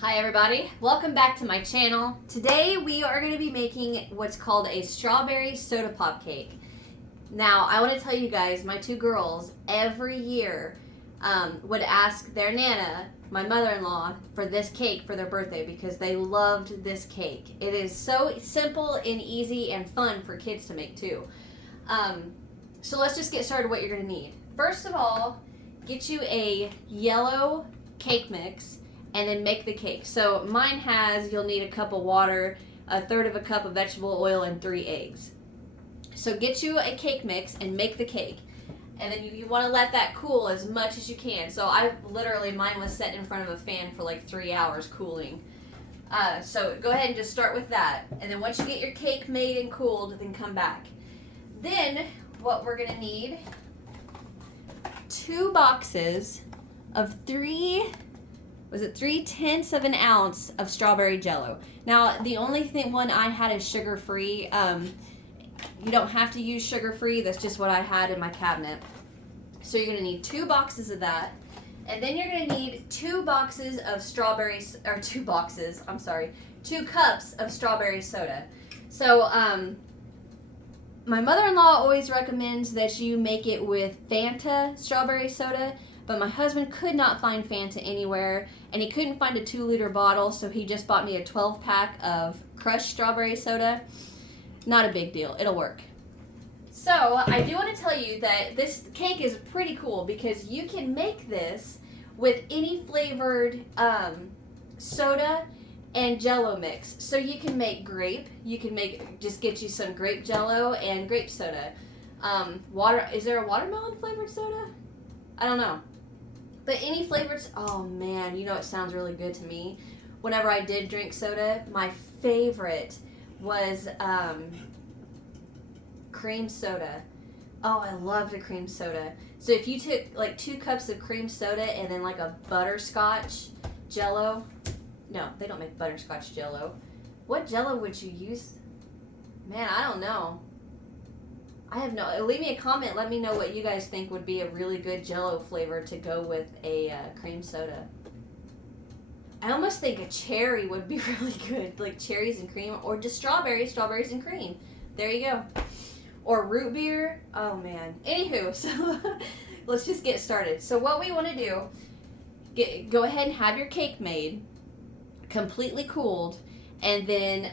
Hi everybody, welcome back to my channel. Today we are going to be making what's called a strawberry soda pop cake. Now I want to tell you guys, my two girls every year would ask their Nana, my mother-in-law, for this cake for their birthday because they loved this cake. It is so simple and easy and fun for kids to make too. So let's just get started what you're going to need. First of all, get you a yellow cake mix and then make the cake. So mine has, you'll need a cup of water, a third of a cup of vegetable oil, and 3 eggs. So get you a cake mix and make the cake. And then you want to let that cool as much as you can. So mine was set in front of a fan for like 3 hours cooling. So go ahead and just start with that. And then once you get your cake made and cooled, then come back. Then what we're going to need, 2 boxes of 3/10 of an ounce of strawberry jello. Now, the only one I had is sugar-free. You don't have to use sugar-free. That's just what I had in my cabinet. So you're going to need 2 boxes of that. And then you're going to need 2 boxes of 2 cups of strawberry soda. So, my mother-in-law always recommends that you make it with Fanta strawberry soda, but my husband could not find Fanta anywhere, and he couldn't find a 2-liter bottle, so he just bought me a 12-pack of crushed strawberry soda. Not a big deal. It'll work. So, I do want to tell you that this cake is pretty cool because you can make this with any flavored soda and jello mix. So you can make grape. You can just get you some grape jello and grape soda. Is there a watermelon flavored soda? I don't know. But any flavors, oh man, it sounds really good to me. Whenever I did drink soda, my favorite was cream soda. Oh, I loved a cream soda. So if you took like 2 cups of cream soda and then like a butterscotch jello. No, they don't make butterscotch jello. What jello would you use? Man, I don't know. Leave me a comment. Let me know what you guys think would be a really good jello flavor to go with a cream soda. I almost think a cherry would be really good. Like cherries and cream. Or just strawberries and cream. There you go. Or root beer. Oh, man. Anywho, so let's just get started. So what we want to do, go ahead and have your cake made, completely cooled, and then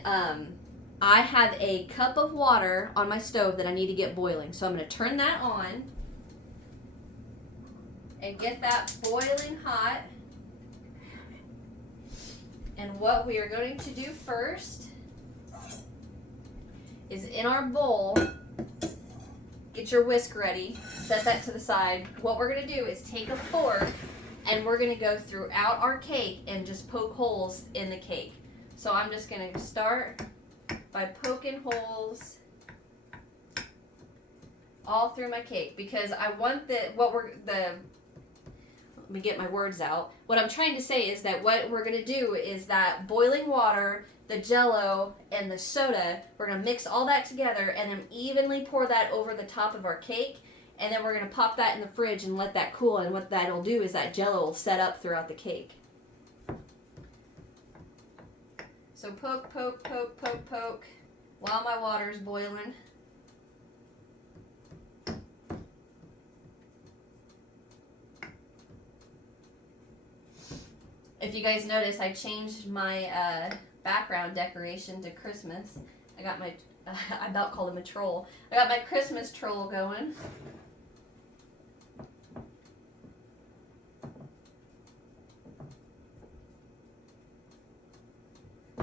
I have a cup of water on my stove that I need to get boiling. So I'm going to turn that on and get that boiling hot. And what we are going to do first is in our bowl, get your whisk ready, set that to the side. What we're going to do is take a fork and we're going to go throughout our cake and just poke holes in the cake. So I'm just going to start by poking holes all through my cake because I want let me get my words out. What I'm trying to say is that what we're going to do is that boiling water, the jello, and the soda, we're going to mix all that together and then evenly pour that over the top of our cake, and then we're going to pop that in the fridge and let that cool, and what that'll do is that jello will set up throughout the cake. So poke while my water's boiling. If you guys notice, I changed my background decoration to Christmas. I got my, I about called him a troll. I got my Christmas troll going.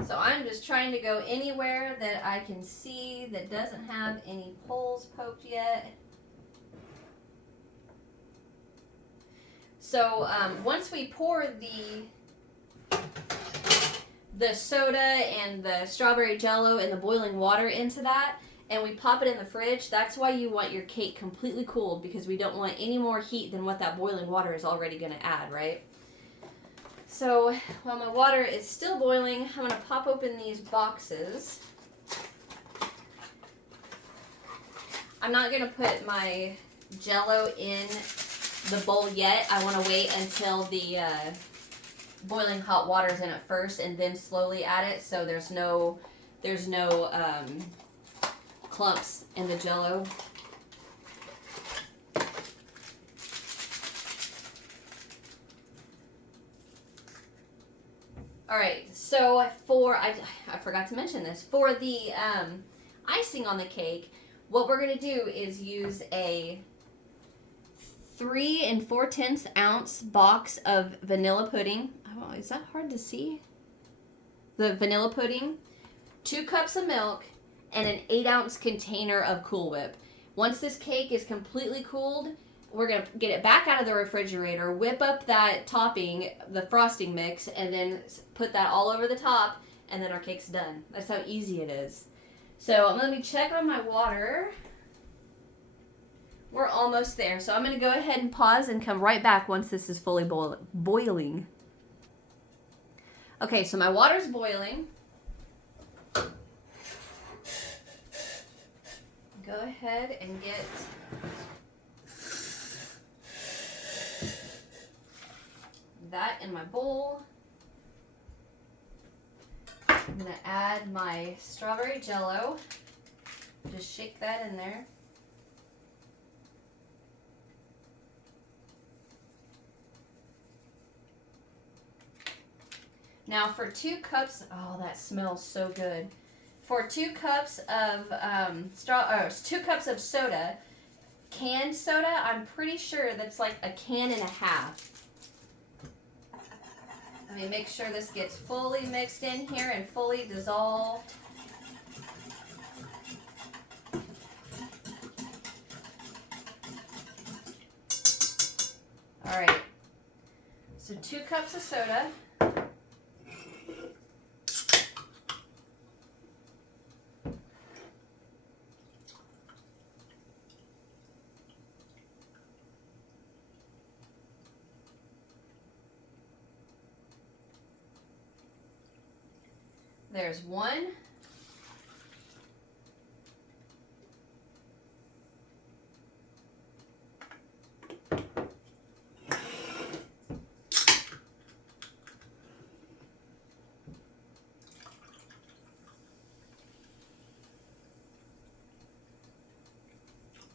So I'm just trying to go anywhere that I can see that doesn't have any holes poked yet. So once we pour the soda and the strawberry jello and the boiling water into that, and we pop it in the fridge, that's why you want your cake completely cooled, because we don't want any more heat than what that boiling water is already going to add, right? So while my water is still boiling, I'm going to pop open these boxes. I'm not going to put my jello in the bowl yet. I want to wait until the boiling hot waters in it first and then slowly add it, so there's no clumps in the Jell-O. All right, so I forgot to mention this. For the icing on the cake, what we're gonna do is use a 3 4/10 ounce box of vanilla pudding. Oh, is that hard to see? The vanilla pudding, 2 cups of milk, and an 8-ounce container of Cool Whip. Once this cake is completely cooled, we're going to get it back out of the refrigerator, whip up that topping, the frosting mix, and then put that all over the top, and then our cake's done. That's how easy it is. So let me check on my water. We're almost there. So I'm going to go ahead and pause and come right back once this is fully boiling. Okay, so my water's boiling. Go ahead and get that in my bowl. I'm going to add my strawberry Jell-O. Just shake that in there. Now for 2 cups, oh, that smells so good. For 2 cups of 2 cups of soda, canned soda, I'm pretty sure that's like a can and a half. Let me make sure this gets fully mixed in here and fully dissolved. All right, so 2 cups of soda. There's 1.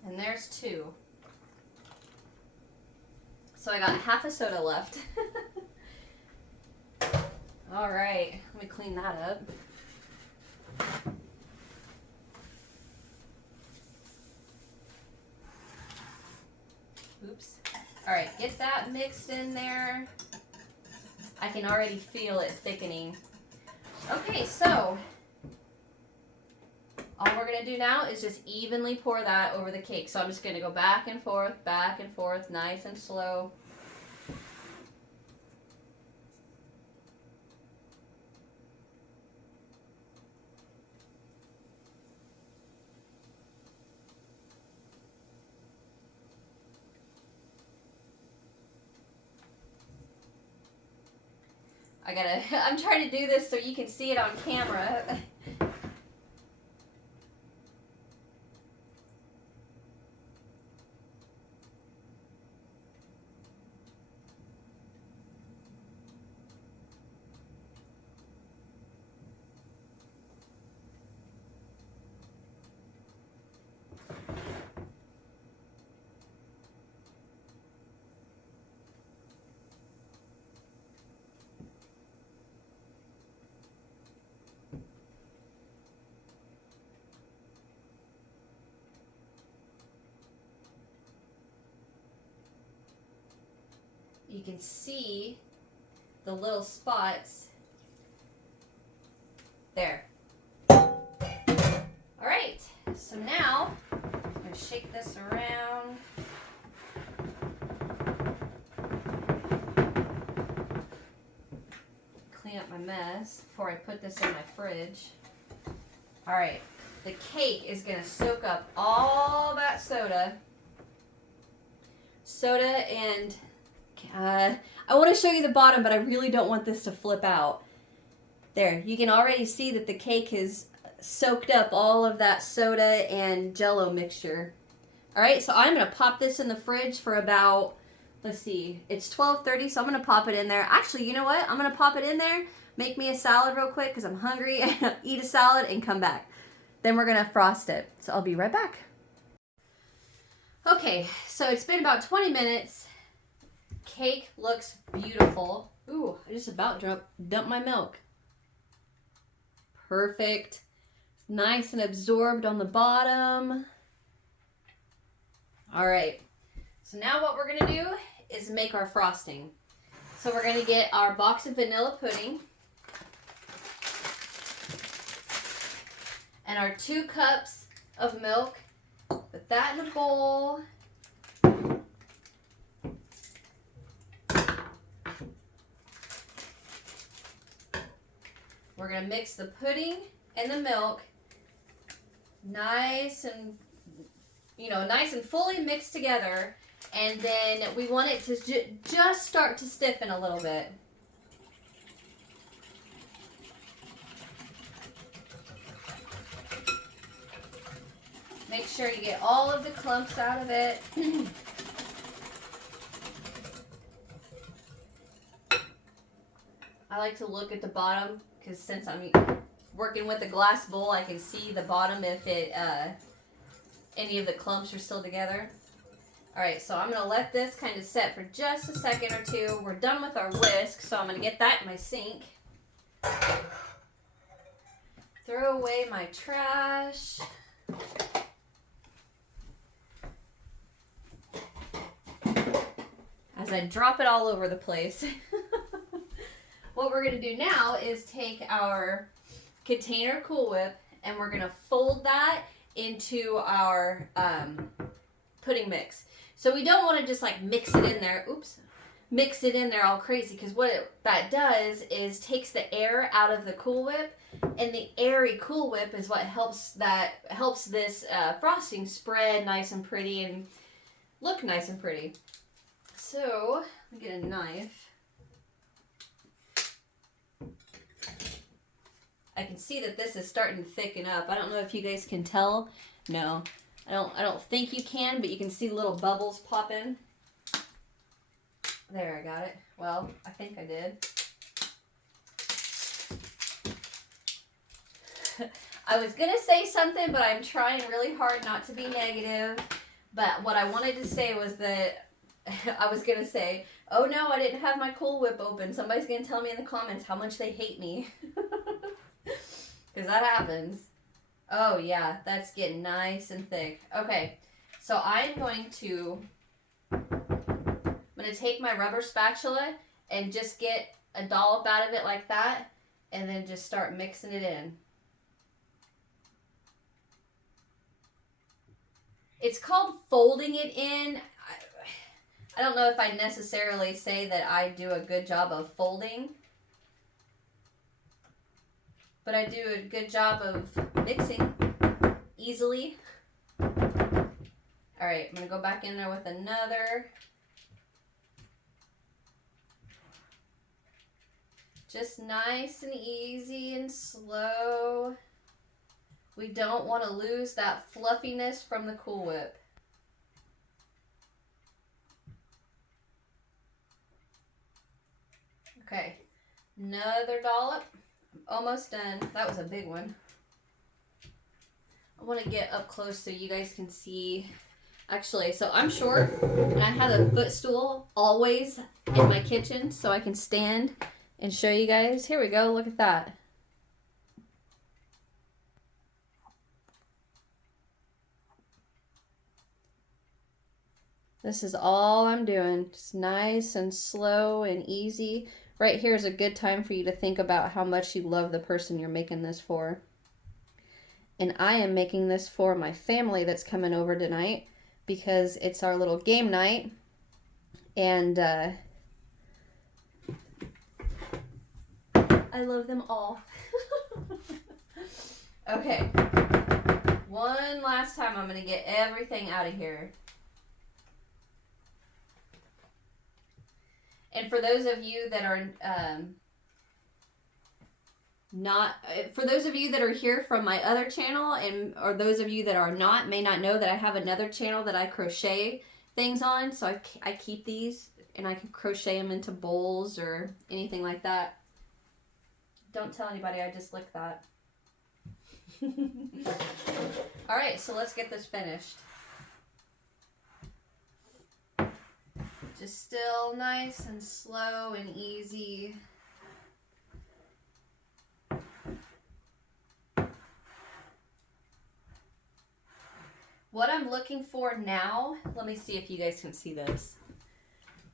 And there's 2. So I got half a soda left. All right, let me clean that up. Oops. All right, get that mixed in there. I can already feel it thickening. Okay, so all we're gonna do now is just evenly pour that over the cake. So I'm just gonna go back and forth, nice and slow. I'm trying to do this so you can see it on camera. You can see the little spots there. All right, so now I'm going to shake this around. Clean up my mess before I put this in my fridge. All right, the cake is going to soak up all that soda and I want to show you the bottom, but I really don't want this to flip out. There, you can already see that the cake has soaked up all of that soda and Jell-O mixture. All right, so I'm going to pop this in the fridge for about, let's see, it's 12:30, so I'm going to pop it in there. Actually, you know what? I'm going to pop it in there, make me a salad real quick because I'm hungry, and eat a salad and come back. Then we're going to frost it. So I'll be right back. Okay, so it's been about 20 minutes. Cake looks beautiful. Ooh, I just about dumped my milk. Perfect. It's nice and absorbed on the bottom. All right. So now what we're going to do is make our frosting. So we're going to get our box of vanilla pudding and our 2 cups of milk. Put that in a bowl. We're going to mix the pudding and the milk nice and fully mixed together. And then we want it to just start to stiffen a little bit. Make sure you get all of the clumps out of it. I like to look at the bottom because since I'm working with a glass bowl, I can see the bottom if any of the clumps are still together. All right, so I'm going to let this kind of set for just a second or two. We're done with our whisk, so I'm going to get that in my sink. Throw away my trash. As I drop it all over the place. What we're going to do now is take our container Cool Whip and we're going to fold that into our pudding mix. So we don't want to just like mix it in there. Oops. Mix it in there all crazy, because what that does is takes the air out of the Cool Whip, and the airy Cool Whip is what helps this frosting spread nice and pretty and look nice and pretty. So let me get a knife. I can see that this is starting to thicken up. I don't know if you guys can tell. No, I don't think you can, but you can see little bubbles popping. There, I got it. Well, I think I did. I was going to say something, but I'm trying really hard not to be negative. But what I wanted to say was that I was going to say, oh no, I didn't have my Cool Whip open. Somebody's going to tell me in the comments how much they hate me. Because that happens. Oh yeah, that's getting nice and thick. Okay, so I'm going to take my rubber spatula and just get a dollop out of it like that, and then just start mixing it in. It's called folding it in. I don't know if I necessarily say that I do a good job of folding, but I do a good job of mixing easily. All right, I'm going to go back in there with another. Just nice and easy and slow. We don't want to lose that fluffiness from the Cool Whip. Okay, another dollop. Almost done. That was a big one. I want to get up close so you guys can see. Actually, so I'm short and I have a footstool always in my kitchen so I can stand and show you guys. Here we go. Look at that. This is all I'm doing. Just nice and slow and easy. Right here is a good time for you to think about how much you love the person you're making this for. And I am making this for my family that's coming over tonight because it's our little game night. And I love them all. Okay. One last time I'm going to get everything out of here. And for those of you that are for those of you that are here from my other channel, or those of you that are not, may not know that I have another channel that I crochet things on. So I keep these and I can crochet them into bowls or anything like that. Don't tell anybody I just licked that. All right, so let's get this finished. Just still nice and slow and easy. What I'm looking for now, let me see if you guys can see this.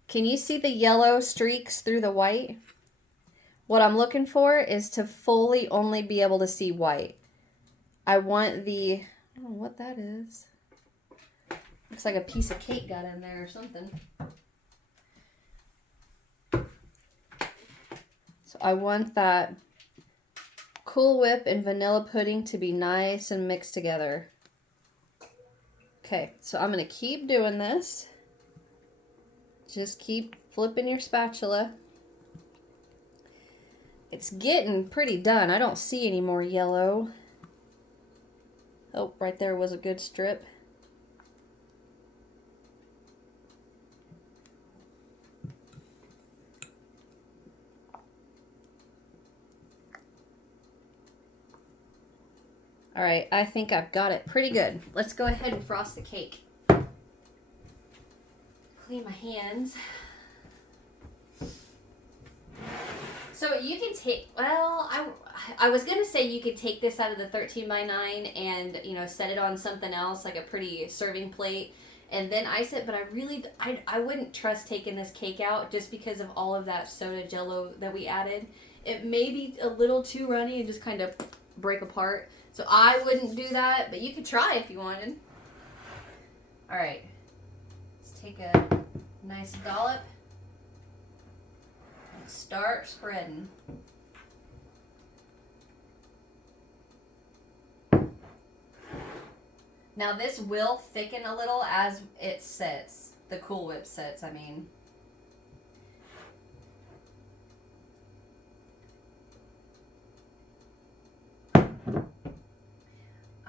Can you see the yellow streaks through the white? What I'm looking for is to fully only be able to see white. I want the, I don't know what that is. Looks like a piece of cake got in there or something. So I want that Cool Whip and vanilla pudding to be nice and mixed together. Okay, so I'm going to keep doing this. Just keep flipping your spatula. It's getting pretty done. I don't see any more yellow. Oh, right there was a good strip. All right, I think I've got it pretty good. Let's go ahead and frost the cake. Clean my hands. So you can take, well, I was going to say you could take this out of the 13 by 9 and, you know, set it on something else, like a pretty serving plate, and then ice it, but I wouldn't trust taking this cake out just because of all of that soda jello that we added. It may be a little too runny and just kind of break apart. So I wouldn't do that, but you could try if you wanted. All right, let's take a nice dollop and start spreading. Now this will thicken a little as it sets, the Cool Whip sets, I mean.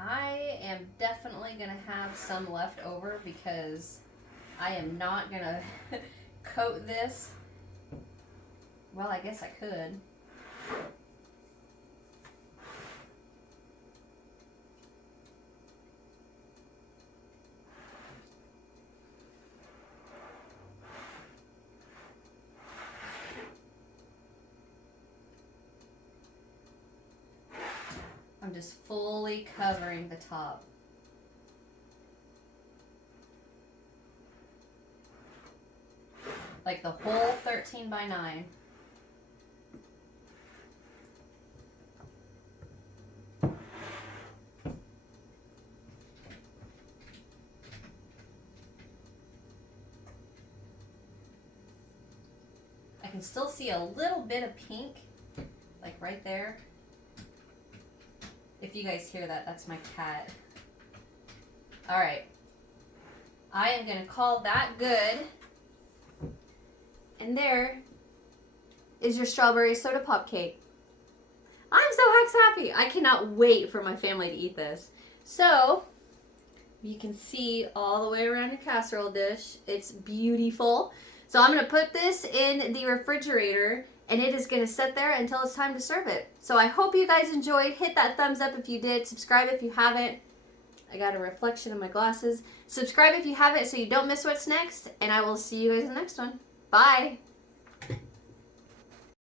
I am definitely going to have some left over because I am not going to coat this. Well, I guess I could. I'm just fully covering the top. Like the whole 13 by 9. I can still see a little bit of pink, like right there. If you guys hear that, that's my cat. All right. I am going to call that good. And there is your strawberry soda pop cake. I'm so hex happy. I cannot wait for my family to eat this. So, you can see all the way around your casserole dish. It's beautiful. So I'm going to put this in the refrigerator and it is going to sit there until it's time to serve it. So I hope you guys enjoyed. Hit that thumbs up if you did. Subscribe if you haven't. I got a reflection in my glasses. Subscribe if you haven't so you don't miss what's next. And I will see you guys in the next one. Bye.